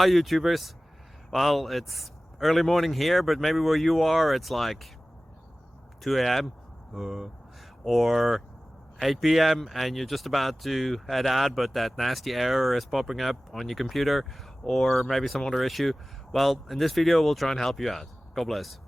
Hi YouTubers. Well, it's early morning here, but maybe where you are it's like 2 a.m. or 8 p.m. and you're just about to head out, but that nasty error is popping up on your computer, or maybe some other issue. Well, in this video we'll try and help you out. God bless.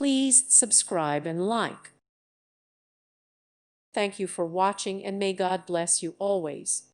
Please subscribe and like. Thank you for watching, and may God bless you always.